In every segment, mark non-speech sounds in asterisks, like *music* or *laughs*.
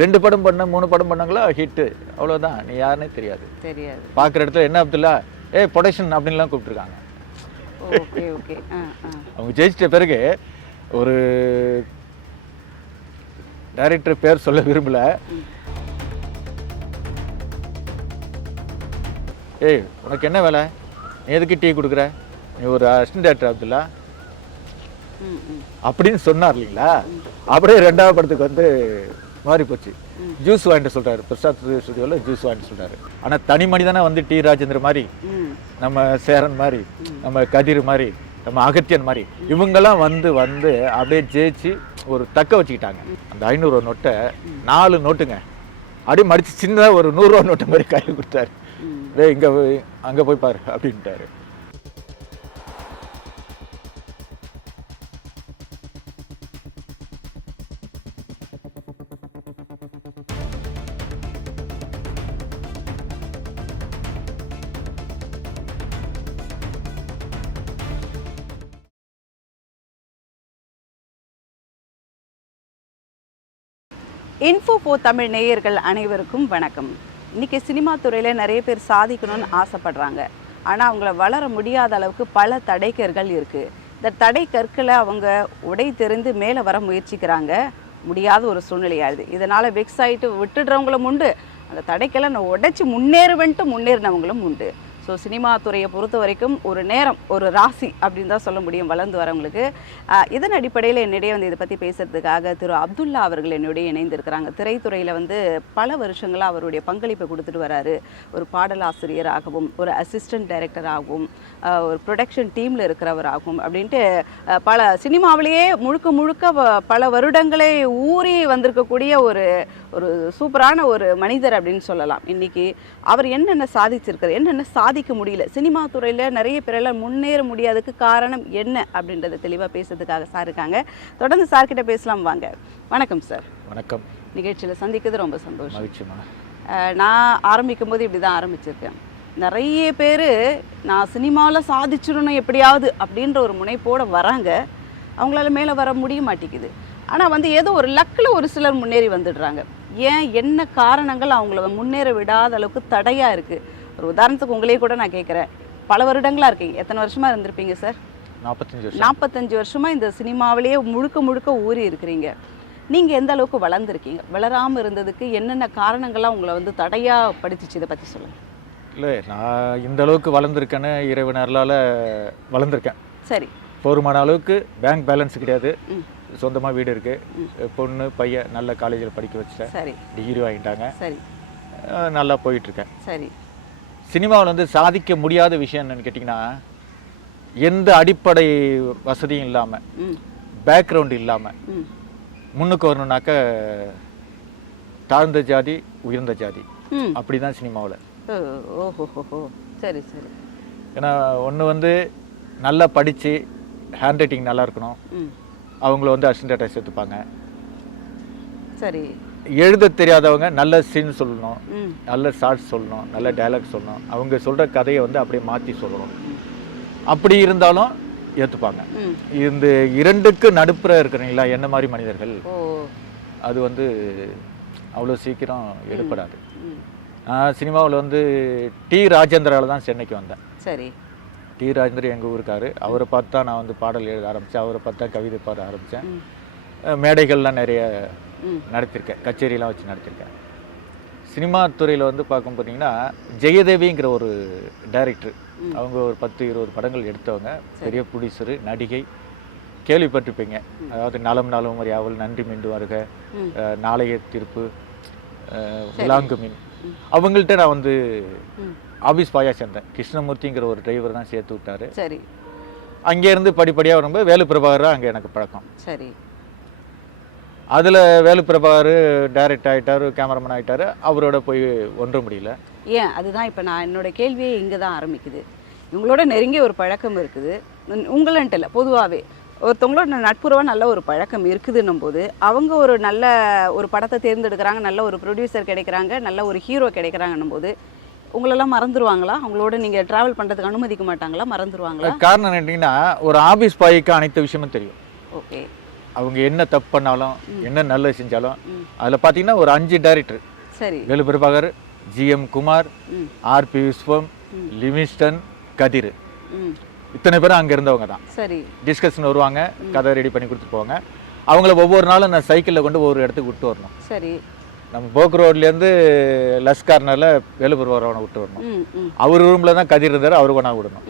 ரெண்டு படம் பண்ண மூணு படம் பண்ணாங்களா? ஹிட்டு அவ்வளோதான் நீ யாருன்னே தெரியாது. தெரியாது. பார்க்குற இடத்துல என்ன அப்துல்லா? ஏ ப்ரொடக்ஷன் அப்படின்லாம் கூப்பிட்டுருக்காங்க. அவங்க ஜெயிச்சிட்ட பிறகு ஒரு டைரக்டர் பேர் சொல்ல விரும்பல. ஏய் உனக்கு என்ன வேலை? நீ எதுக்கு டீ கொடுக்குற? நீ ஒரு அசிஸ்டன்ட் டேரக்டர் அப்துல்லா. அப்படின்னு சொன்னார் இல்லைங்களா? அப்படியே ரெண்டாவது படத்துக்கு வந்து மாறி போச்சு ஜூஸ் வாங்கிட்டு சொல்றாரு. பிரசாத் ஸ்டுடியோவில் ஜூஸ் வாங்கிட்டு சொல்றாரு. ஆனா தனி மனிதனா வந்து டி. ராஜேந்திர மாதிரி நம்ம சேரன் மாதிரி நம்ம கதிர் மாதிரி நம்ம அகத்தியன் மாதிரி இவங்கெல்லாம் வந்து வந்து அப்படியே ஜெயிச்சு ஒரு தக்க வச்சுக்கிட்டாங்க. அந்த ஐநூறு நோட்டை நாலு நோட்டுங்க. அப்படியே மடிச்சு சின்னதாக ஒரு நூறுரூவா நோட்டு மாதிரி கையில் கொடுத்தாரு. டேய் இங்கே அங்கே போய் பாரு அப்படின்ட்டாரு. இன்ஃபோ போ தமிழ் நேயர்கள் அனைவருக்கும் வணக்கம். இன்றைக்கி சினிமா துறையில் நிறைய பேர் சாதிக்கணும்னு ஆசைப்படுறாங்க. ஆனால் அவங்கள வளர முடியாத அளவுக்கு பல தடைக்கற்கள் இருக்குது இந்த தடை கற்களை அவங்க உடை தெரிந்து மேலே வர முயற்சிக்கிறாங்க. முடியாத ஒரு சூழ்நிலையாகுது இதனால் வெக்ஸ் ஆகிட்டு விட்டுடுறவங்களும் உண்டு. அந்த தடைக்கெல்லாம் நான் உடைச்சி முன்னேறுவேன்ட்டு முன்னேறினவங்களும் உண்டு. ஸோ சினிமா துறையை பொறுத்த வரைக்கும் ஒரு நேரம் ஒரு ராசி அப்படின்னு தான் சொல்ல முடியும் வளர்ந்து வரவங்களுக்கு. இதன் அடிப்படையில் என்னிடையே வந்து இதை பற்றி பேசுகிறதுக்காக திரு அப்துல்லா அவர்கள் என்னுடைய இணைந்திருக்கிறாங்க. திரைத்துறையில் வந்து பல வருஷங்களாக அவருடைய பங்களிப்பை கொடுத்துட்டு வராரு. ஒரு பாடலாசிரியராகவும் ஒரு அசிஸ்டன்ட் டைரக்டராகவும் ஒரு ப்ரொடக்ஷன் டீமில் இருக்கிறவராகவும் அப்படின்ட்டு பல சினிமாவிலேயே முழுக்க முழுக்க வ- பல வருடங்களே ஊறி வந்திருக்கக்கூடிய ஒரு ஒரு சூப்பரான ஒரு மனிதர் அப்படின்னு சொல்லலாம். இன்னைக்கு அவர் என்னென்ன சாதிச்சிருக்காரு என்னென்ன சாதிக்க முடியல சினிமா துறையில் நிறைய பேரெல்லாம் முன்னேற முடியாததுக்கு காரணம் என்ன அப்படின்றத தெளிவாக பேசுறதுக்காக சார் இருக்காங்க. தொடர்ந்து சார் கிட்ட பேசலாம் வாங்க. வணக்கம் சார் வணக்கம். நிகழ்ச்சியில் சந்திக்கிறது ரொம்ப சந்தோஷம். நான் ஆரம்பிக்கும் போது இப்படி தான் ஆரம்பிச்சிருக்கேன். நிறைய பேர் நான் சினிமாவில் சாதிச்சிடணும் எப்படியாவது அப்படின்ற ஒரு முனைப்போடு வராங்க. அவங்களால மேலே வர முடிய மாட்டேங்குது. ஆனால் வந்து ஏதோ ஒரு லக்கில் ஒரு சிலர் முன்னேறி வந்துடுறாங்க. ஏன் என்ன காரணங்கள் அவங்கள முன்னேற விடாத அளவுக்கு தடையாக இருக்குது ஒரு உதாரணத்துக்கு உங்களையே கூட நான் கேட்குறேன் பல வருடங்களாக இருக்கீங்க எத்தனை வருஷமாக இருந்திருப்பீங்க சார்? நாற்பத்தஞ்சு நாற்பத்தஞ்சு வருஷமா இந்த சினிமாவிலேயே முழுக்க முழுக்க ஊறி இருக்கிறீங்க. நீங்க எந்த அளவுக்கு வளர்ந்துருக்கீங்க? வளராம இருந்ததுக்கு என்னென்ன காரணங்கள்லாம் உங்களை வந்து தடையா படிச்சிச்சு? இதை பத்தி சொல்லுங்க. இல்லை நான் இந்த அளவுக்கு வளர்ந்துருக்கேன்னு இறைவன் அருளால் வளர்ந்துருக்கேன். சரி. போதுமான அளவுக்கு பேங்க் பேலன்ஸ் கிடையாது. சொந்தமாக வீடு இருக்குது பொண்ணு பையன் நல்ல காலேஜில் படிக்க வச்சுட்டேன். சரி. டிகிரி வாங்கிட்டாங்க. சரி. நல்லா போயிட்டுருக்கேன். சரி. சினிமாவில் வந்து சாதிக்க முடியாத விஷயம் என்னன்னு கேட்டிங்கன்னா எந்த அடிப்படை வசதியும் இல்லாமல் பேக்ரவுண்ட் இல்லாமல் முன்னுக்கு வரணுன்னாக்க தாழ்ந்த ஜாதி உயர்ந்த ஜாதி. அப்படி தான் சினிமாவில். சரி சரி. ஏன்னா ஒன்று வந்து நல்லா படித்து ஹேண்ட் ரைட்டிங் நல்லா இருக்கணும். அவங்கள வந்து அசிஸ்டண்ட்டாக சேர்த்துப்பாங்க. சரி. எழுத தெரியாதவங்க நல்ல சீன் சொல்லணும். நல்ல ஷார்ட்ஸ் சொல்லணும். நல்ல டயலாக் சொல்லணும். அவங்க சொல்கிற கதையை வந்து அப்படியே மாற்றி சொல்லணும். அப்படி இருந்தாலும் ஏற்றுப்பாங்க இந்த இரண்டுக்கு நடுப்புற இருக்கிறீங்களா? என்ன மாதிரி மனிதர்கள்? அது வந்து அவ்வளோ சீக்கிரம் எடுப்படாது சினிமாவில் வந்து டி. ராஜேந்திராவில் தான் சென்னைக்கு வந்தேன். சரி. டி ராஜேந்திரன் எங்கள் ஊருக்காரு. அவரை பார்த்து தான் நான் வந்து பாடல் எழுத ஆரம்பித்தேன் அவரை பார்த்து தான் கவிதை பாட ஆரம்பித்தேன் மேடைகள்லாம் நிறைய நடத்தியிருக்கேன் கச்சேரிலாம் வச்சு நடத்தியிருக்கேன் சினிமா துறையில் வந்து பார்க்கும் பார்த்தீங்கன்னா ஜெயதேவிங்கிற ஒரு டைரக்டர். அவங்க ஒரு பத்து இருபது படங்கள் எடுத்தவங்க. பெரிய ப்ரொடியூசரு நடிகை. கேள்விப்பட்டிருப்பீங்க. அதாவது நலம் நலம் யாவல் நன்றி மீண்டு வருக நாளைய தீர்ப்பு. விலாங்கு மீன். அவங்கள்ட்ட நான் வந்து ம். ஆபீஸ் பாயா சேர்ந்தேன். கிருஷ்ணமூர்த்திங்கிற ஒரு டிரைவர் தான் சேர்த்து விட்டாரு. சரி. அங்கேருந்து படிப்படியாக வரும்போது வேலு பிரபாகர் அங்கே எனக்கு பழக்கம். சரி. அதில் வேலு பிரபாகர் டைரக்ட் ஆகிட்டார் கேமராமேன் ஆகிட்டார் அவரோட போய் ஒன்ற முடியல. ஏன்? அதுதான் இப்போ நான் என்னோட கேள்வியே இங்கே தான் ஆரம்பிக்குது. இவங்களோட நெருங்கிய ஒரு பழக்கம் இருக்குது. உங்களன்ட்டு இல்லை பொதுவாகவே ஒருத்தவங்களோட நட்புறவாக நல்ல ஒரு பழக்கம் இருக்குதுன்னும் போது அவங்க ஒரு நல்ல ஒரு படத்தை தேர்ந்தெடுக்கிறாங்க நல்ல ஒரு ப்ரொடியூசர் கிடைக்கிறாங்க நல்ல ஒரு ஹீரோ கிடைக்கிறாங்கன்னும் போது உங்களெல்லாம் மறந்துடுவாங்களா அவங்களோட நீங்கள் ட்ராவல் பண்ணுறதுக்கு அனுமதிக்க மாட்டாங்களா? மறந்துடுவாங்களா காரணம் என்னட்டீங்கன்னா ஒரு ஆபீஸ் பாய்க்கு அனைத்து விஷயமும் தெரியும். ஓகே. அவங்க என்ன தப்பு பண்ணாலும் என்ன நல்லது செஞ்சாலும். அதில் பார்த்தீங்கன்னா ஒரு அஞ்சு டைரக்டர் சரி. Velu Prabhakar G M Kumar R P Viswam ம். லிவிங்ஸ்டன் கதிர். இத்தனை பேரும் அங்கே இருந்தவங்க தான். சரி. டிஸ்கஷன் வருவாங்க கதை ரெடி பண்ணி கொடுத்துட்டு போவாங்க. அவங்கள ஒவ்வொரு நாளும் நான் சைக்கிளில் கொண்டு ஒவ்வொரு இடத்துக்கு விட்டு வரணும். சரி. நம்ம போக் ரோட்லேருந்து லஸ் கார்னரில் வேலுபுரவனை விட்டு வரணும். அவர் ரூமில் தான் கதிர் இருந்தார் அவர் கொண்டா விடணும்.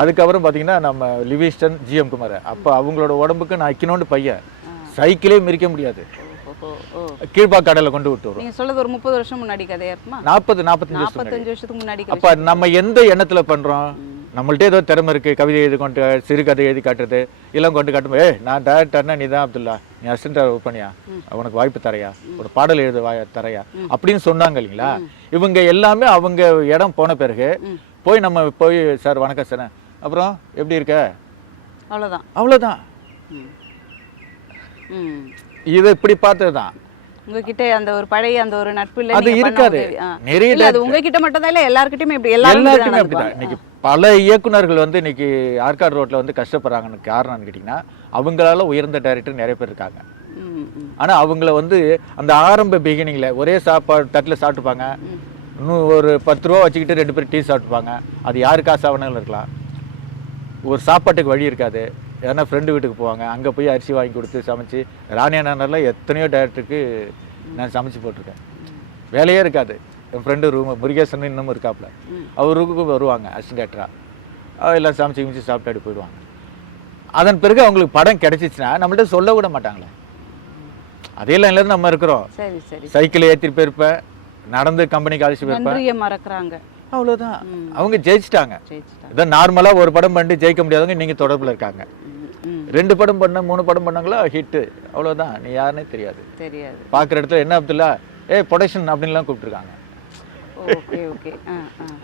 அதுக்கப்புறம் பார்த்தீங்கன்னா நம்ம லிவிங்ஸ்டன் ஜிஎம் குமார் அப்போ அவங்களோட உடம்புக்கு நான் இக்கினோண்டு பையன். சைக்கிளே மிரிக்க முடியாது. ஓ. கீழ்பாக்கடலில் கொண்டு விட்டு நீங்க சொல்றது ஒரு முப்பது வருஷம் முன்னாடி கதையா இருக்குமா? நாற்பது நாற்பத்தஞ்சு வருஷத்துக்கு முன்னாடி. அப்ப நம்ம எந்த எண்ணத்துல பண்றோம்? நம்மள்ட்ட ஏதோ திறமை இருக்கு கவிதை எழுதி கொண்டு சிறுகதை எழுதி காட்டுறது எல்லாம் கொண்டு காட்டும் ஏய் நான் டேரக்டர்னா நீ தான் அப்துல்லா நீ அசிஸ்டன்ட் பண்ணியா? உனக்கு வாய்ப்பு தரையா? ஒரு பாடல் எழுத வாய தரையா? அப்படின்னு சொன்னாங்க இல்லைங்களா? இவங்க எல்லாமே அவங்க இடம் போன பிறகு. போய் நம்ம போய் சார் வணக்கம் சார். அப்புறம் எப்படி இருக்க? அவ்வளோதான். ம். இதை இப்படி பார்த்தது தான் உங்ககிட்ட அந்த ஒரு பழைய அந்த ஒரு நட்பு இல்ல அது இருக்காது. நிறைய அது உங்ககிட்ட மட்டும் தான் இல்ல எல்லார்கிட்டயுமே இப்படி எல்லாரும் அப்படிதான். இன்னைக்கு பல இயக்குனர்கள் வந்து இன்னைக்கு ஆற்காடு ரோட்ல வந்து கஷ்டப்படுறாங்கன்னு காரணம்னு கேட்டிங்கன்னா அவங்களால உயர்ந்த டைரக்டர் நிறைய பேர் இருக்காங்க. ம், ம், ஆனா அவங்கள வந்து அந்த ஆரம்ப பிகினிங்ல ஒரே சாப்பாடு தட்டில் சாப்பிட்டுப்பாங்க. இன்னும் ஒரு பத்து ரூபா வச்சுக்கிட்டு ரெண்டு பேரும் டீ சாப்பிட்டுப்பாங்க. அது யாரு காசு ஆவணங்கள் இருக்கலாம். ஒரு சாப்பாட்டுக்கு வழி இருக்காது. ஏன்னா ஃப்ரெண்டு வீட்டுக்கு போவாங்க. அங்கே போய் அரிசி வாங்கி கொடுத்து சமைச்சு ராணியானரில் எத்தனையோ டேரக்டருக்கு நான் சமைச்சு போட்டிருக்கேன். வேலையே இருக்காது. என் ஃப்ரெண்டு ரூம் முருகேசன் இன்னமும் இருக்காப்புல ம். அவர் ரூமுக்கு வருவாங்க அசிஸ்டன்ட் எல்லாம் சமைச்சு கிமிச்சு சாப்பிட்டு போயிடுவாங்க. அதன் பிறகு அவங்களுக்கு படம் கிடைச்சிச்சுன்னா நம்மள்ட்ட சொல்ல விட மாட்டாங்களே. அதே லைன்ல நம்ம இருக்கிறோம். சரி சரி. சைக்கிள் ஏற்றிட்டு போயிருப்பேன் நடந்து கம்பெனிக்கு அழைச்சி போயிருப்பேன் மறக்கறாங்க. அவ்வளோதான். அவங்க ஜெயிச்சிட்டாங்க. இதான் நார்மலாக ஒரு படம் பண்ணிட்டு ஜெயிக்க முடியாதவங்க நீங்கள் தொடர்பில் இருக்காங்க. ரெண்டு படம் பண்ண மூணு படம் பண்ணாங்களா? ஹிட்டு அவ்வளோதான் நீ யாருன்னே தெரியாது. தெரியாது. பார்க்குற இடத்துல என்ன அப்துல்லா? ஏ ப்ரொடக்ஷன் அப்படின்லாம் கூப்பிட்டுருக்காங்க. ஓகே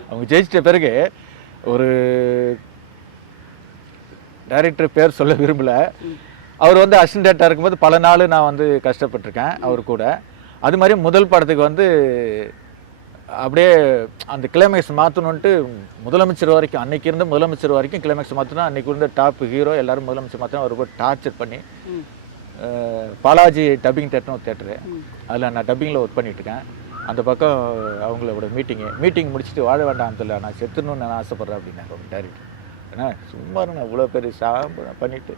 அவங்க ஜெயிச்சிட்ட பிறகு ஒரு டைரக்டர் பேர் சொல்ல விரும்பல. அவர் வந்து அசிஸ்டன்ட் டேரக்டராக இருக்கும்போது பல நாள் நான் வந்து கஷ்டப்பட்டிருக்கேன் அவர் கூட. அது மாதிரி முதல் படத்துக்கு வந்து அப்படியே அந்த கிளைமேக்ஸ் மாற்றணுன்ட்டு முதலமைச்சர் வரைக்கும் அன்னைக்கு இருந்த முதலமைச்சர் வரைக்கும் கிளைமேக்ஸ் மாற்றணும் அன்னைக்கு இருந்த டாப் ஹீரோ எல்லாரும் முதலமைச்சர் மாற்றணும் அவர் ரொம்ப டார்ச்சர் பண்ணி பாலாஜி டப்பிங் தேட்டர்னு ஒரு தேட்டரு. அதில் நான் டப்பிங்கில் ஒர்க் பண்ணிட்டு இருக்கேன். அந்த பக்கம் அவங்களோட மீட்டிங்கு மீட்டிங் முடிச்சுட்டு வாழ வேண்டாம் தெரியல நான் செத்துணும்னு நான் ஆசைப்பட்றேன் அப்படின்னாரு ஒரு டேரக்டர் ஏன்னா சும்மா நான் இவ்வளோ பெரிய சாம்பு பண்ணிட்டு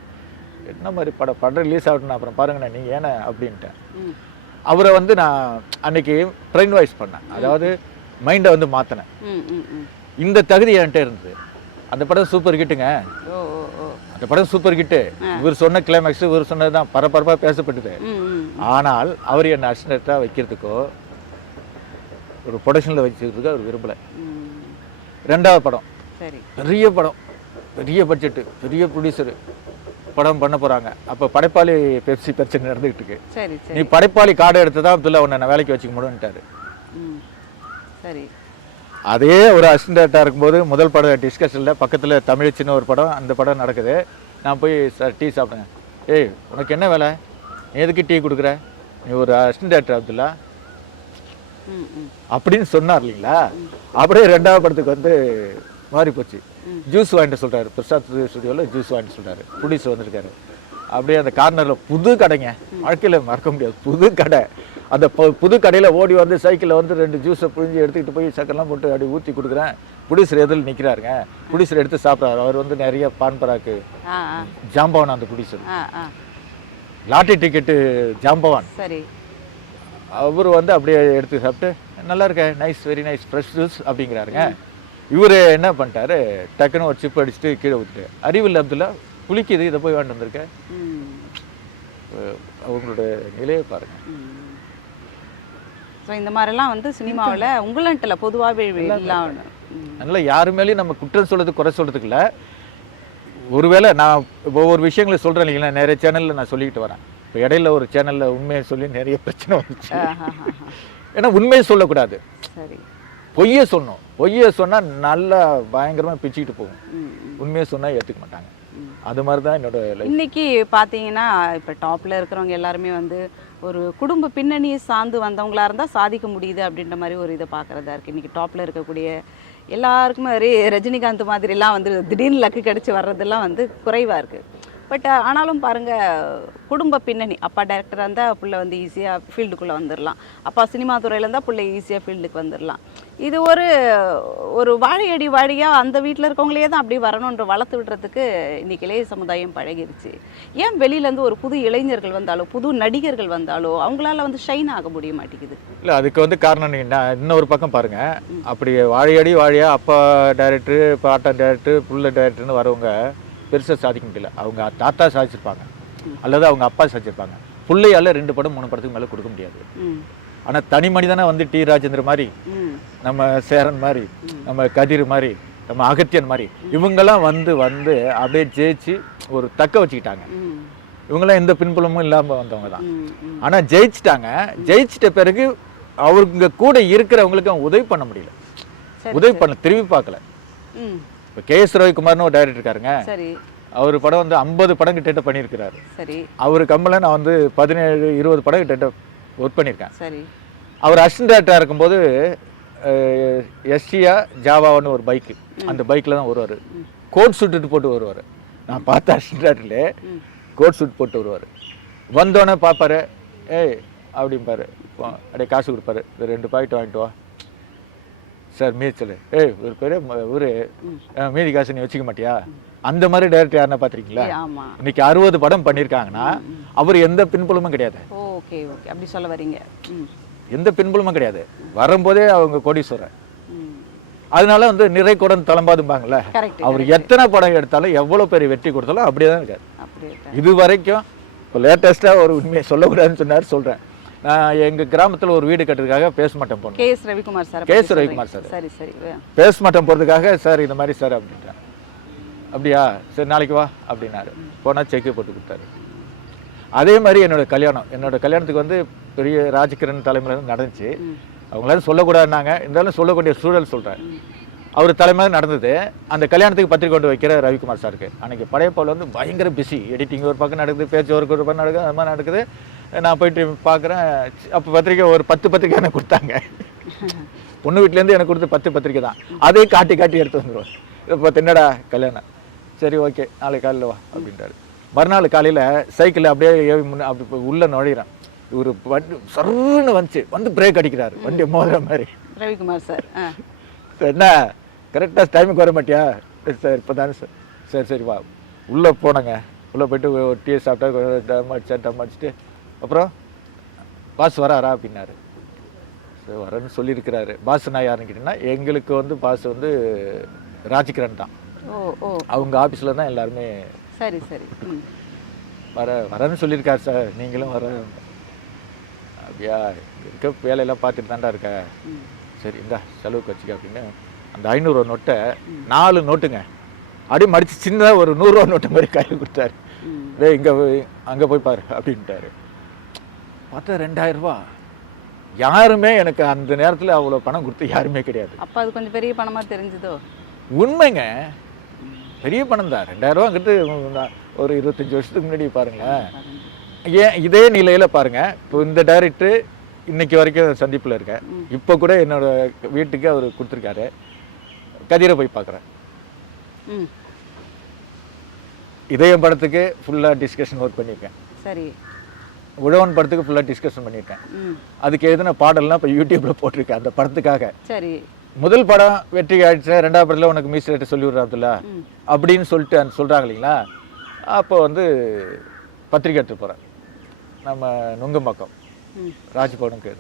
என்ன மாதிரி படம் படம் ரிலீஸ் ஆகட்டும் அப்புறம் பாருங்கண்ணா நீங்கள் ஏன்னா அப்படின்ட்டேன். அவரை வந்து நான் அன்னைக்கு ட்ரெயின் வாய்ஸ் பண்ணேன். அதாவது மைண்டை வந்து மாற்றினேன் இந்த தகுதி என்கிட்ட இருந்தது. அந்த படம் சூப்பர் ஓ அந்த படம் சூப்பர் ஹிட்டு இவர் சொன்ன கிளைமேக்ஸ் இவர் சொன்னது தான் பரபரப்பாக பேசப்பட்டது ஆனால் அவர் என்னை அசிஸ்டண்ட்டாக வைக்கிறதுக்கோ ஒரு ப்ரொடக்ஷனில் வச்சுக்கிறதுக்கோ அவர் விரும்பலை. ரெண்டாவது படம். சரி. பெரிய படம். பெரிய பட்ஜெட்டு பெரிய ப்ரொடியூசரு படம் பண்ண போகிறாங்க அப்போ படைப்பாளி பெப்சி பிரச்சனை நடந்துகிட்டு இருக்கு. சரி நீ படைப்பாளி கார்டு எடுத்து தான் அப்துல்லா உன்னை நான் வேலைக்கு வச்சுக்க முடியும்ட்டாரு. சரி. அதே ஒரு அசிஸ்டண்ட்டாக இருக்கும்போது முதல் படம் டிஸ்கஷனில் பக்கத்தில் தமிழச்சின்னு ஒரு படம் அந்த படம் நடக்குது. நான் போய் சார் டீ சாப்பிட்டேன் ஏய் உனக்கு என்ன வேலை? நீ எதுக்கு டீ கொடுக்குற? நீ ஒரு அசிஸ்டன்ட் டேரக்டர் அப்துல்லா? அப்படின்னு சொன்னார் இல்லைங்களா? அப்படியே ரெண்டாவது படத்துக்கு வந்து மாறி போச்சு. ஜூஸ் வாங்கிட்டு சொல்றாரு. பிரசாத் ஸ்டுடியோவில் ஜூஸ் வாங்கிட்டு சொல்றாரு. ப்ரொடியூசர் வந்திருக்காரு. அப்படியே அந்த கார்னரில் புது கடைங்க. வாழ்க்கையில் மறக்க முடியாது. புது கடை. அந்த புது கடையில் ஓடி வந்து சைக்கிளில் வந்து ரெண்டு ஜூஸை புழிஞ்சு எடுத்துக்கிட்டு போய் சக்கரெல்லாம் போட்டு அப்படி ஊற்றி கொடுக்குறேன். ப்ரொடியூசர் எதில் நிற்கிறாருங்க ப்ரொடியூசர் எடுத்து சாப்பிட்றாரு. அவர் வந்து நிறைய பான் பராக்கு. ஆ ஆ. ஜாம்பவான் அந்த ஆ. லாட்டரி டிக்கெட்டு ஜாம்பவான். சரி. அவர் வந்து அப்படியே எடுத்து சாப்பிட்டு நல்லா இருக்க nice very nice fresh juice அப்படிங்கிறாருங்க. இவர் என்ன பண்ணிட்டாரு டக்குன்னு ஒரு சிப் அடிச்சுட்டு கீழே ஊற்றிட்டு அறிவில் அப்துல்லா புளிக்குது இதை போய் ம். அஹ் அவங்களோட நிலையை பாருங்க. ஸோ இந்த மாதிரிலாம் வந்து சினிமாவில் உங்களன்ட்டில் பொதுவாகவே எல்லாம் ம். அதனால யாரு மேலேயும் நம்ம குற்றம் சொல்றது குறை சொல்றதுக்கு இல்ல. ஒருவேளை நான் ஒவ்வொரு விஷயங்களை சொல்றேன் இல்லைங்களா நிறைய சேனல்ல நான் சொல்லிக்கிட்டு வரேன். இப்போ இடையில ஒரு சேனல்ல உண்மையை சொல்லி நிறைய பிரச்சனை வந்துச்சு. ஏன்னா உண்மையை சொல்லக்கூடாது. சரி. பொய்யை சொல்லணும் பொய்யை சொன்னா நல்லா பயங்கரமா பிச்சுக்கிட்டு போகும். உண்மையை சொன்னா ஏத்துக்க மாட்டாங்க. அது மாதிரி தான் என்னோட இன்னைக்கு பார்த்தீங்கன்னா இப்போ டாப்பில் இருக்கிறவங்க எல்லாருமே வந்து ஒரு குடும்ப பின்னணியை சார்ந்து வந்தவங்களா இருந்தால் சாதிக்க முடியுது அப்படின்ற மாதிரி ஒரு இதை பார்க்குறதா இருக்குது இன்னைக்கு டாப்பில் இருக்கக்கூடிய எல்லாருக்குமே ரஜினிகாந்த் மாதிரிலாம் வந்து திடீர்னு லக்கு கிடச்சி வர்றதெல்லாம் வந்து குறைவாக இருக்குது பட் ஆனாலும் பாருங்க குடும்ப பின்னணி. அப்பா டைரக்டராக இருந்தால் புள்ள வந்து ஈஸியாக ஃபீல்டுக்குள்ளே வந்துடலாம் அப்பா சினிமா துறையில் இருந்தால் பிள்ளை ஈஸியாக ஃபீல்டுக்கு வந்துடலாம் இது ஒரு ஒரு வாழையடி வாழியாக அந்த வீட்டில் இருக்கவங்களே தான் அப்படி வரணுன்ற வளர்த்து விடுறதுக்கு இன்னைக்கு இளைய சமுதாயம் பழகிருச்சு. ஏன் வெளியிலேருந்து ஒரு புது இளைஞர்கள் வந்தாலோ புது நடிகர்கள் வந்தாலோ அவங்களால வந்து ஷைன் ஆக முடிய மாட்டேங்குது. இல்லை அதுக்கு வந்து காரணம் என்ன இன்னொரு பக்கம் பாருங்க. அப்படி வாழையடி வாழையா அப்பா டைரக்டர் பாட்டா டைரக்டர் புள்ள டைரக்டர்னு வரவங்க பெருசாக சாதிக்க முடியல. அவங்க தாத்தா சாதிச்சிருப்பாங்க. அல்லது அவங்க அப்பா சாதிச்சிருப்பாங்க. பிள்ளையால ரெண்டு படம் மூணு படத்துக்கு மேலே கொடுக்க முடியாது. ஆனால் தனி மனிதனா வந்து டி. ராஜேந்திர மாதிரி நம்ம சேரன் மாதிரி நம்ம கதிர் மாதிரி நம்ம அகத்தியன் மாதிரி இவங்கெல்லாம் வந்து வந்து அப்படியே ஜெயிச்சு ஒரு தக்க வச்சுக்கிட்டாங்க. இவங்கெல்லாம் எந்த பின்புலமும் இல்லாமல் வந்தவங்க தான். ம் ம். ஆனா ஜெயிச்சிட்டாங்க. ஜெயிச்சிட்ட பிறகு அவங்க கூட இருக்கிறவங்களுக்கு அவன் உதவி பண்ண முடியல. உதவி பண்ண திரும்பி பார்க்கல. இப்போ கே எஸ் ரவிக்குமார்னு ஒரு டைரக்டர் இருக்காருங்க. சரி. அவர் படம் வந்து ஐம்பது படம் கிட்ட பண்ணியிருக்கிறாரு. சரி. அவர் கம்மல நான் வந்து பதினேழு இருபது படம் கிட்ட ஒர்க் பண்ணியிருக்கேன். சரி. அவர் அசிஸ்டன்ட் டேரக்டராக இருக்கும்போது எஸ்டியா ஜாவான்னு ஒரு பைக்கு அந்த பைக்கில் தான் வருவார். கோட் சுட்டுட்டு போட்டு வருவார். நான் பார்த்த அசிஸ்டன்ட் டேரக்டர்லே கோட் சூட் போட்டு வருவார். வந்தோடனே பார்ப்பாரு ஏய் அப்படிம்பாரு. அப்படியே காசு கொடுப்பாரு. ரெண்டு பாக்கெட் வாங்கிட்டு வா. சார் மீச்சல் ஏய் ஒரு பெரிய ஒரு மீதி காசு நீ வச்சுக்க மாட்டியா? அந்த மாதிரி டைரக்டர் யாருன்னா பார்த்துருக்கீங்களா இன்னைக்கு அறுபது படம் பண்ணியிருக்காங்கன்னா அவர் எந்த பின்புலமும் கிடையாது. Okay okay. அப்படி சொல்ல வரீங்க. எந்த பின்புலமும் கிடையாது. வரும்போதே அவங்க கோடீஸ்வரர். அதனால வந்து நிறைக்குடன் தளம்பாதும்பாங்கல்ல அவர் எத்தனை படம் எடுத்தாலும் எவ்வளோ பெரிய வெற்றி கொடுத்தாலும் அப்படியே தான் இருக்காரு. இது வரைக்கும் இப்போ லேட்டஸ்ட்டாக ஒரு உண்மையை சொல்லக்கூடாதுன்னு சொன்னார் சொல்கிறேன் எங்கள் கிராமத்தில் ஒரு வீடு கட்டுறதுக்காக பேச மாட்டேன் போனேன் K S Ravikumar sir K S Ravikumar sir. சரி சரி மாட்டேன் போகிறதுக்காக சார் இந்த மாதிரி சார் அப்படின்ட்டேன் அப்படியா? சரி நாளைக்கு வா அப்படின்னாரு. போனால் செக்கு போட்டு கொடுத்தாரு. அதே மாதிரி என்னோட கல்யாணம். என்னோட கல்யாணத்துக்கு வந்து பெரிய ராஜகிரண் தலைமையில் நடந்துச்சு. ம். அவங்களால சொல்லக்கூடாதுனாங்க இருந்தாலும் சொல்லக்கூடிய சூழல் சொல்கிறேன் அவர் தலைமையில் நடந்தது. அந்த கல்யாணத்துக்கு பத்திரிக்கை கொண்டு வைக்கிற ரவிக்குமார் சாருக்கு. அன்னைக்கு படையப்பால் வந்து பயங்கர பிஸி எடிட்டிங் ஒரு பக்கம் நடக்குது பேச்சு ஒரு ஒரு பக்கம் நடக்குது அது மாதிரி நடக்குது. நான் போயிட்டு பார்க்குறேன் அப்போ பத்திரிக்கை ஒரு பத்து பத்திரிக்கை எனக்கு கொடுத்தாங்க. பொண்ணு வீட்டிலேருந்து எனக்கு கொடுத்த பத்து பத்திரிக்கை தான். அதே காட்டி காட்டி எடுத்து வந்துடுவோம் இப்போ என்னடா கல்யாணம்? சரி ஓகே நாளைக்கு காலையில் வா அப்படின்றாரு. மறுநாள் காலையில் சைக்கிள் அப்படியே ஏவி முன்ன அப்படி உள்ளே நுழையிறேன். ஒரு வண்டி சருன்னு வந்துச்சு. வந்து பிரேக் அடிக்கிறாரு. வண்டி மோதுற மாதிரி. ரவிக்குமார் சார். என்ன? கரெக்டாக டைமுக்கு வர மாட்டியா? சார் இப்போ தானே சார். சரி சரி வா. உள்ளே போனேங்க. உள்ளே போயிட்டு ஒரு டீ சாப்பிட்டா டம் அடிச்சா டம் அடிச்சுட்டு அப்புறம் பாஸ் வராரா? அப்படின்னாரு. சரி வரேன்னு சொல்லியிருக்கிறாரு. பாஸ் நான் யாருன்னு கேட்டிங்கன்னா எங்களுக்கு வந்து பாஸ் வந்து ராஜ்கிரண் தான். அவங்க ஆஃபீஸில் தான் எல்லாருமே சரி சரி. வர வரேன்னு சொல்லியிருக்காரு சார். நீங்களும் வர. அப்படியா? இருக்க வேலையெல்லாம் பார்த்துட்டு தான்டா இருக்க. சரி இந்தா செலவுக்கு வச்சுக்க அப்படின்னு. அந்த ஐநூறுரூவா நோட்டை நாலு நோட்டுங்க. அப்படியே மடிச்சு சின்னதாக ஒரு நூறுரூவா நோட்டு மாதிரி கையில் கொடுத்தாரு. டேய் இங்கே அங்கே போய் பாரு அப்படின்ட்டாரு. பார்த்தா ரெண்டாயிரம் ரூபா யாருமே எனக்கு அந்த நேரத்தில் அவ்வளோ பணம் கொடுத்து யாருமே கிடையாது. அப்போ அது கொஞ்சம் பெரிய பணமா தெரிஞ்சுதோ? உண்மைங்க. பெரிய பணம் தான். ரெண்டாயிரம் ரூபாங்கிறது ஒரு இருபத்தஞ்சி வருஷத்துக்கு முன்னாடி பாருங்களேன். ஏன் இதே நிலையில் பாருங்க. இப்போ இந்த டைரக்டர் இன்னைக்கு வரைக்கும் சந்திப்பில் இருக்கேன் இப்போ கூட என்னோட வீட்டுக்கு அவர் கொடுத்துருக்காரு. கதிரை போய் பார்க்குறேன். இதயம் படத்துக்கு ஃபுல்லாக டிஸ்கஷன் ஒர்க் பண்ணியிருக்கேன். சரி. உழவன் படத்துக்கு ஃபுல்லாக டிஸ்கஷன் பண்ணியிருக்கேன் அதுக்கு எழுதின பாடல்லாம் இப்போ யூடியூப்பில் போட்டிருக்கேன் அந்த படத்துக்காக. சரி. முதல் படம் வெற்றி ஆயிடுச்சு ரெண்டாவது படத்தில் உனக்கு மிஸ் ரேட்டு சொல்லி விட்றாப்புல ம். அப்படின்னு சொல்லிட்டு அந்த சொல்கிறாங்க இல்லைங்களா? அப்போ வந்து பத்திரிக்கை எடுத்து போகிறேன் நம்ம நுங்கம்பாக்கம். ராஜ்பவனுக்கு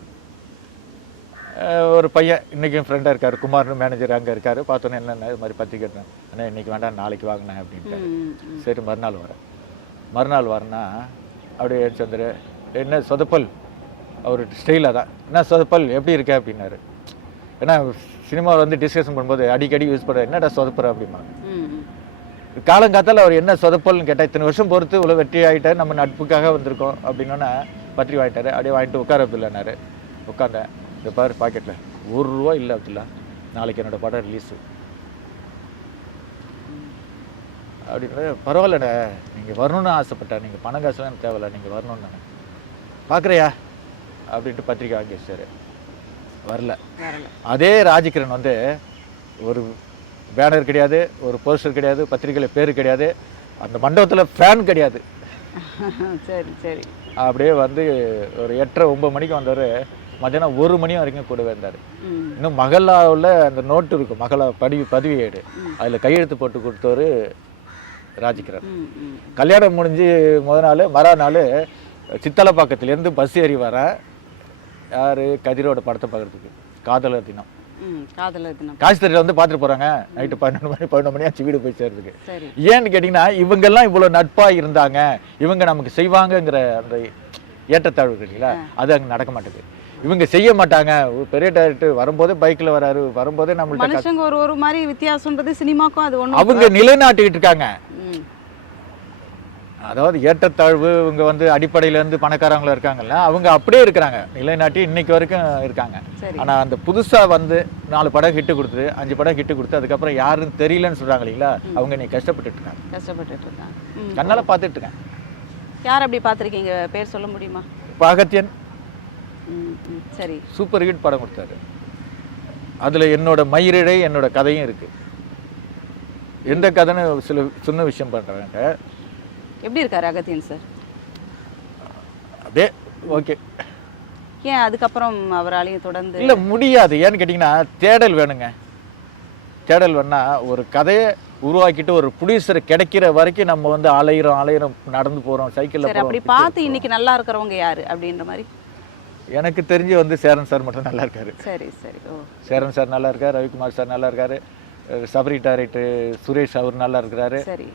அஹ் ஒரு பையன் இன்றைக்கும் ஃப்ரெண்டாக இருக்கார் குமார்னு மேனேஜர் அங்கே இருக்கார். பார்த்தோன்னே என்னென்ன இது மாதிரி பத்திரிக்கை எடுத்தேன். அண்ணா இன்னைக்கு வேண்டாம் நாளைக்கு வாங்கினேன் அப்படின்ட்டு சரி மறுநாள் வரேன். மறுநாள் வரேன்னா அப்படியே சந்திர என்ன சொதப்பல்? அவர் ஸ்டைலாக தான் என்ன சொதப்பல்? எப்படி இருக்க? அப்படின்னாரு. ஏன்னா சினிமாவில் வந்து டிஸ்கஷன் பண்ணும்போது அடிக்கடி யூஸ் பண்ண என்னடா சொதப்புற? அப்படிம்பாங்க. காலங்காத்தால அவர் என்ன சொதப்பல்னு கேட்டால் இத்தனை வருஷம் பொறுத்து இவ்வளோ வெற்றி ஆகிட்டார் நம்ம நட்புக்காக வந்திருக்கோம். அப்படின்னோன்னே பத்திரிக்கை வாங்கிட்டாரு. அப்படியே வாங்கிட்டு உட்கார அப்துல்லானாரு. உட்காந்தேன் இந்த பாரு பாக்கெட்டில் ஒரு ரூபா இல்லை அப்துல்லா. நாளைக்கு என்னோட படம் ரிலீஸு அப்படின்னு பரவாயில்லண்ணே. நீங்கள் வரணும்னு ஆசைப்பட்டேன். நீங்கள் பணம் காசுலாம் தேவையில்ல. நீங்கள் வரணும்னு பார்க்குறியா அப்படின்ட்டு பத்திரிக்கை வாங்கி வச்சாரு வரல. அதே ராஜகிரண் வந்து ஒரு பேனர் கிடையாது ஒரு போஸ்டர் கிடையாது பத்திரிக்கையில் பேர் கிடையாது அந்த மண்டபத்தில் ஃபேன் கிடையாது. *laughs* சரி சரி. அப்படியே வந்து ஒரு எட்டரை ஒன்பது மணிக்கு வந்தவர் மத்தியானம் ஒரு மணி வரைக்கும் கூடவே இருந்தார் இன்னும் மகளாவில் அந்த நோட்டு இருக்கும் மகளா பதிவு பதிவு ஏடு அதில் கையெழுத்து போட்டு கொடுத்தவர் ராஜகிரண். கல்யாணம் முடிஞ்சு முத நாள் மறுநாள் சித்தலப்பாக்கத்துலேருந்து பஸ் ஏறி வரேன் யார்? கதிரோட படத்தை பார்க்குறதுக்கு. காதலர் தினம். காதலர் தினம். காசு தெரியல வந்து பார்த்துட்டு போகிறாங்க நைட்டு பன்னெண்டு மணி பதினொன்று மணி ஆச்சு வீடு போய் சேர்றதுக்கு. சரி. ஏன்னு கேட்டிங்கன்னா இவங்கெல்லாம் இவ்வளோ நட்பாக இருந்தாங்க. இவங்க நமக்கு செய்வாங்கங்கிற அந்த ஏற்றத்தாழ்வு இருக்கு இல்லைங்களா? அது அங்கே நடக்க மாட்டேங்குது. இவங்க செய்ய மாட்டாங்க. ஒரு பெரிய டேரக்டர் வரும்போதே பைக்கில் வராரு. வரும்போதே நம்மள்ட்ட ஒரு ஒரு மாதிரி வித்தியாசம்ன்றது சினிமாக்கும் அது ஒண்ணு அவங்க நிலைநாட்டிக்கிட்டு இருக்காங்க. அதாவது ஏற்றத்தாழ்வு இவங்க வந்து அடிப்படையில இருந்து பணக்காரங்களா இருக்காங்கல்ல அவங்க அப்படியே இருக்கிறாங்க. நிலைநாட்டி இன்னைக்கு வரைக்கும் இருக்காங்க. சரி. ஆனா அந்த புதுசா வந்து நாலு படம் ஹிட் கொடுத்து அஞ்சு படம் ஹிட் கொடுத்து அதுக்கப்புறம் யாருன்னு தெரியலன்னு சொல்றாங்க இல்லைங்களா? அவங்க நீ கஷ்டப்பட்டுட்டு இருக்காங்க கஷ்டப்பட்டுட்டு இருக்காங்க கண்ணால பார்த்துட்டு இருக்கேன் யார் அப்படி பார்த்துருக்கீங்க? பேர் சொல்ல முடியுமா? அகத்தியன் சரி. சூப்பர் ஹிட் படம் கொடுத்தாரு. அதுல என்னோட மயிரிழை என்னோட கதையும் இருக்கு. எந்த கதைன்னு சில சின்ன விஷயம் பண்றாங்க எப்படி இருக்காரு அகத்தியன் சார்? அப்படியே ஓகே. ஏன் அதுக்கப்புறம் அவராலையும் தொடர்ந்து இல்ல முடியாது. ஏன்னு கேட்டிங்கன்னா தேடல் வேணுங்க. தேடல் வேணா ஒரு கதையை உருவாக்கிட்டு ஒரு ப்ரொடியூசர் கிடைக்கிற வரைக்கும் நம்ம வந்து அலையிறோம் அலையிறோம் நடந்து போறோம் சைக்கிளில் அப்படி போகிறோம் பார்த்து இன்னைக்கு நல்லா இருக்கிறவங்க யாரு அப்படின்ற மாதிரி? எனக்கு தெரிஞ்சு வந்து சேரன் சார் மட்டும் நல்லா இருக்காரு. சரி சரி ஓ. சேரன் சார் நல்லா இருக்காரு ரவிக்குமார் சார் நல்லா இருக்காரு சபரி டைரக்டர் சுரேஷ் அவர் நல்லா இருக்கிறாரு. சரி.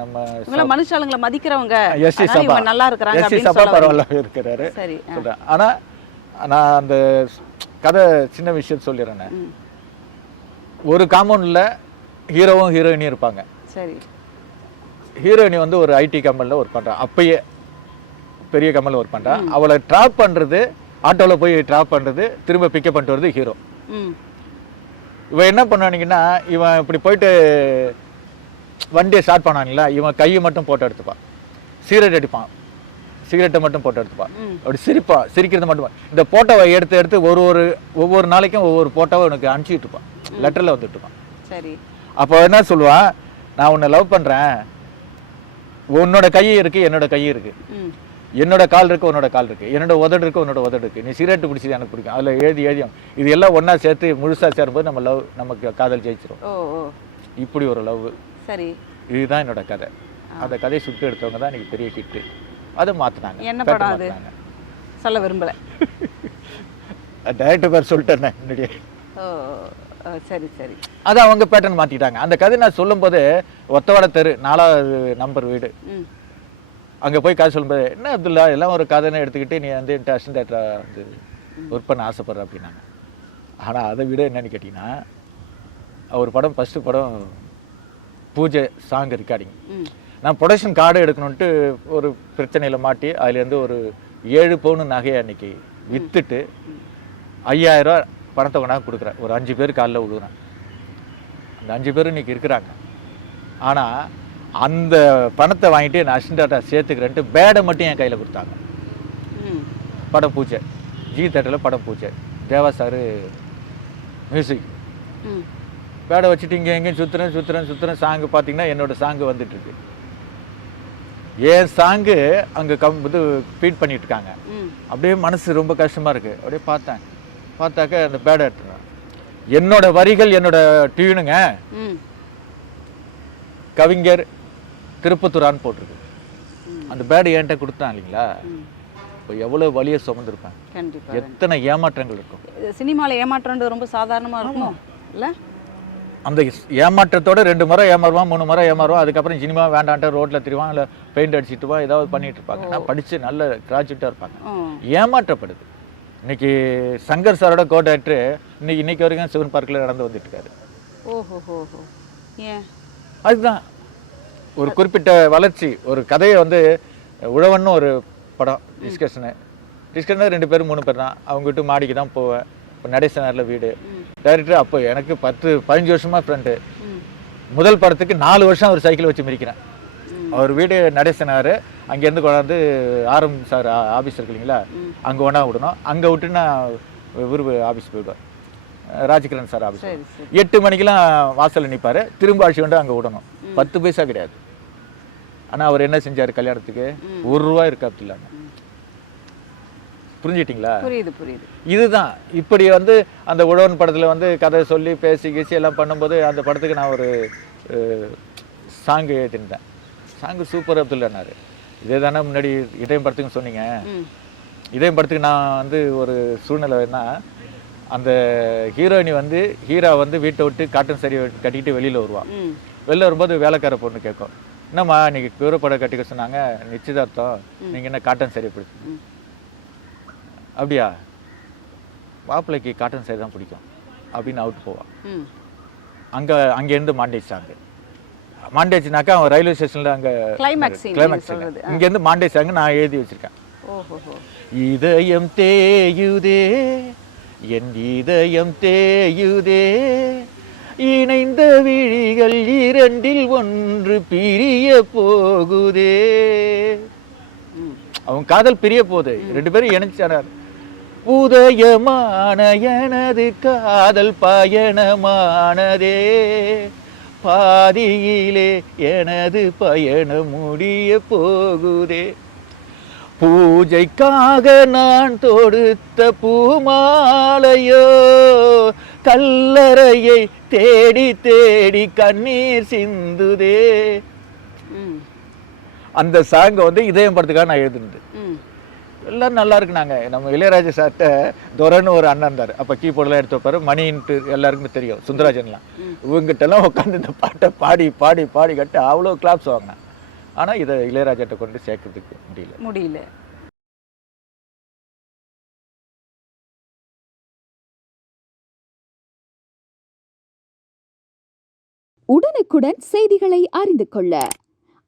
நம்ம மனுஷாளுங்களை மதிக்கிறவங்க. எஸ் சி அதனால சபா. நல்லா இருக்கிறாங்க எஸ் சி அப்படின்னு சபா. பரவாயில்ல இருக்கிறாரு. சரி ஆ. சொல்றேன். ஆனா நான் அந்த கதை சின்ன விஷயம் சொல்லிடுறேன். ஒரு காம்பவுண்டில் ஹீரோவும் ஹீரோயினியும் இருப்பாங்க. சரி. ஹீரோயினி வந்து ஒரு ஐடி கம்பெனியில் ஒர்க் பண்ணுறான் அப்பயே பெரிய கம்பெனியில் ஒர்க் பண்ணுறான் அவளை ட்ராப் பண்ணுறது ஆட்டோவில் போய் ட்ராப் பண்ணுறது திரும்ப பிக்கப் பண்ணிட்டு வருது ஹீரோ இவன் என்ன பண்ணானீங்கன்னா இவன் இப்படி போயிட்டு வண்டியை ஸ்டார்ட் பண்ணானுங்களா? இவன் கையை மட்டும் போட்டோ எடுத்துப்பான். சிகரெட் அடிப்பான். சிகரெட்டை மட்டும் போட்டோ எடுத்துப்பான். அப்படி சிரிப்பா சிரிக்கிறது மட்டும் இந்த போட்டோவை எடுத்து எடுத்து ஒரு ஒரு ஒவ்வொரு நாளைக்கும் ஒவ்வொரு போட்டோவை எனக்கு அனுப்பிச்சிட்டு இருப்பான் லெட்டரில் வந்துட்டு இருப்பான் சரி. அப்போ என்ன சொல்லுவான்? நான் உன்னை லவ் பண்ணுறேன் உன்னோட கை இருக்கு என்னோட கை இருக்கு. என்னோட கால் இருக்கு உன்னோட கால் இருக்கு. என்னோட உதடு இருக்கு உன்னோட உதடு இருக்கு. நீ சிகரெட் பிடிச்சது எனக்கு பிடிக்கும். அதில் எழுதி எழுதியும் இது எல்லாம் ஒன்றா சேர்த்து முழுசாக சேரும்போது நம்ம லவ் நமக்கு காதல் ஓ இப்படி ஒரு லவ் சரி. இதுதான் என்னோட கதை. அந்த கதையை சுட்டு எடுத்தவங்க தான் இன்னைக்கு பெரிய ஹிட்டு அதை மாற்றினாங்க என்ன படம் அது? சொல்ல விரும்பல. *laughs* டைரக்டர் பேர் சொல்லிட்டேன் ஓ, சரி சரி. அதை அவங்க பேட்டர்ன் மாற்றிட்டாங்க அந்த கதை நான் சொல்லும்போது ஒத்தவாட தெரு நாலாவது நம்பர் வீடு. அங்கே போய் கதை சொல்லும்போது என்ன அப்துல்லா எல்லாம் ஒரு கதைன்னு எடுத்துக்கிட்டு நீ வந்து அசிஸ்டன்ட் டேரக்டராக வந்து ஒர்க் பண்ண ஆசைப்படுற அப்படின்னாங்க. ஆனால் அதை விட என்னன்னு கேட்டிங்கன்னா ஒரு படம் ஃபஸ்ட்டு படம் பூஜை சாங் ரெக்கார்டிங் நான் ப்ரொடக்ஷன் கார்டு எடுக்கணுன்ட்டு ஒரு பிரச்சனையில் மாட்டி அதுலேருந்து ஒரு ஏழு பவுன் நகையை அன்னைக்கு விற்றுட்டு ஐயாயிரரூவா பணத்தை கொண்டாந்து கொடுக்குறேன். ஒரு அஞ்சு பேர் காலில் விழுகுறேன். அந்த அஞ்சு பேர் இன்னைக்கு இருக்கிறாங்க. ஆனால் அந்த பணத்தை வாங்கிட்டு நான் அசிஸ்டண்ட்டாக சேர்த்துக்கிறேன்ட்டு பேடை மட்டும் என் கையில் கொடுத்தாங்க. படம் பூஜை. ஜி தேட்டரில் படம் பூஜை. தேவா சார் மியூசிக் பேடை வச்சுட்டு இங்கே எங்கேயும் சுற்றுறேன் சுற்றுறேன் சுற்றுறேன் சாங்கு பார்த்தீங்கன்னா என்னோட சாங்கு வந்துட்டுருக்கு. என் சாங்கு அங்கே கம் இது ஃபீட் பண்ணிட்டு இருக்காங்க ம். அப்படியே மனசு ரொம்ப கஷ்டமாக இருக்குது அப்படியே பார்த்தேன். பார்த்தாக்க அந்த பேடை எடுத்துருவேன். என்னோட வரிகள் என்னோட டியூனுங்க. கவிஞர் திருப்பத்தூரான்னு போட்டிருக்கு. அந்த பேடு என்கிட்ட கொடுத்தான் இல்லைங்களா? இப்போ எவ்வளோ வலியை சுமந்திருப்பேன். எத்தனை ஏமாற்றங்கள் இருக்கும். சினிமாவில் ஏமாற்றம்ன்றது ரொம்ப சாதாரணமா இருக்குமோ? இல்ல? அந்த ஏமாற்றத்தோட ரெண்டு முறை ஏமாறுவான் மூணு முறை ஏமாறுவான். அதுக்கப்புறம் சினிமா வேண்டான்ட்டு ரோட்டில் திரிவான் இல்லை பெயிண்ட் அடிச்சிட்டுவான் ஏதாவது பண்ணிட்டு இருப்பாங்க. நான் படித்து நல்ல கிராஜுவேட்டாக இருப்பாங்க. ஏமாற்றப்படுது. இன்னைக்கு சங்கர் சாரோட கோ டைரக்டர் இன்னைக்கு இன்னைக்கு வரைக்கும் சிவன் பார்க்கில் நடந்து வந்துட்டு இருக்காரு அதுதான். ஒரு குறிப்பிட்ட வளர்ச்சி ஒரு கதையை வந்து உழவன்னு ஒரு படம் டிஸ்கஷனு. டிஸ்கஷன் ரெண்டு பேரும் மூணு பேர் தான். அவங்க வீட்டு மாடிக்கு தான் போவேன். இப்போ நடேசனரில் வீடு. டைரக்டர் அப்போ எனக்கு பத்து பதினஞ்சு வருஷமாக ஃப்ரெண்டு முதல் படத்துக்கு நாலு வருஷம் ஒரு சைக்கிள் வச்சு மிரிக்கிறேன். அவர் வீடு நடேசனார். அங்கேருந்து கொண்டாந்து ஆரம் சார் ஆஃபீஸ் இருக்கு இல்லைங்களா. அங்கே ஒன்றா விடணும். அங்கே விட்டு நான் விரும்பு ஆஃபீஸ் போயிடுவேன். ராஜ்கிரண் சார் ஆஃபீஸ் எட்டு மணிக்கெல்லாம் வாசலில் நிற்பார் திரும்ப அழைச்சி வந்து அங்கே விடணும். பத்து பைசா கிடையாது. ஆனா அவர் என்ன செஞ்சாரு கல்யாணத்துக்கு. ஒரு ரூபா இருக்காப்து இல்லாம புரிஞ்சிட்டிங்களா புரியுது புரியுது. இதுதான். இப்படி வந்து அந்த உழவன் படத்துல வந்து கதை சொல்லி பேசி கீசி எல்லாம் பண்ணும்போது அந்த படத்துக்கு நான் ஒரு சாங்கு எழுதிருந்தேன் சாங்கு சூப்பர் அப்துல்லானாரு இதே தானே முன்னாடி இதயம் படத்துக்கு சொன்னீங்க. இதயம் படத்துக்கு நான் வந்து ஒரு சூழ்நிலை என்ன அந்த ஹீரோயினி வந்து ஹீரா வந்து வீட்டை விட்டு காட்டன் சரி கட்டிக்கிட்டு வெளியில் வருவான் வெளில வரும்போது வேலைக்கார பொண்ணு கேட்கும். என்னம்மா இன்னைக்கு கூரப்படை கட்டிக்க சொன்னாங்க. நிச்சயதார்த்தம். நீங்கள் என்ன காட்டன் சரி பிடிச்சி. அப்படியா? மாப்பிள்ளைக்கு காட்டன் சரி தான் பிடிக்கும். அப்படின்னு அவுட் போவான் அங்கே அங்கேருந்து மாண்டேஜ் சாங்கு மாண்டேஜ்னாக்கா அவன் ரயில்வே ஸ்டேஷனில் அங்கே கிளைமேக்ஸ் கிளைமேக்ஸ் இங்கேருந்து மாண்டேஜ் சாங்கு நான் எழுதி வச்சிருக்கேன். இதயம் தேயுதே என் இதயம் தேயுதே இணைந்த விழிகள் இரண்டில் ஒன்று பிரிய போகுதே. அவன் காதல் பிரிய போகுது. ரெண்டு பேரும் இணைச்சானார் உதயமான எனது காதல் பயணமானதே. பாதியிலே எனது பயணம் முடிய போகுதே. பூஜைக்காக நான் தொடுத்த பூமாலையோ கல்லறையை தேடி தேடி கண்ணீர் சிந்துதே. அந்த சாங்கை வந்து இதயம் படத்துக்காக நான் எழுதுனது. எல்லாம் நல்லா இருக்குனாங்க நம்ம இளையராஜா சார்ட்ட துரைன்னு ஒரு அண்ணன் இருந்தார். அப்போ கீபோர்டெலாம் எடுத்து வைப்பாரு மணின்ட்டு எல்லாருக்குமே தெரியும். சுந்தராஜன்லாம். இவங்ககிட்டலாம் உட்காந்து இந்த பாட்டை பாடி பாடி பாடி கட்டு அவ்வளோ கிளாப்ஸ் வாங்கினேன் ஆனால் இதை இளையராஜாட்ட கொண்டு சேர்க்கறதுக்கு முடியல. முடியல. உடனுக்குடன் செய்திகளை அறிந்து கொள்ள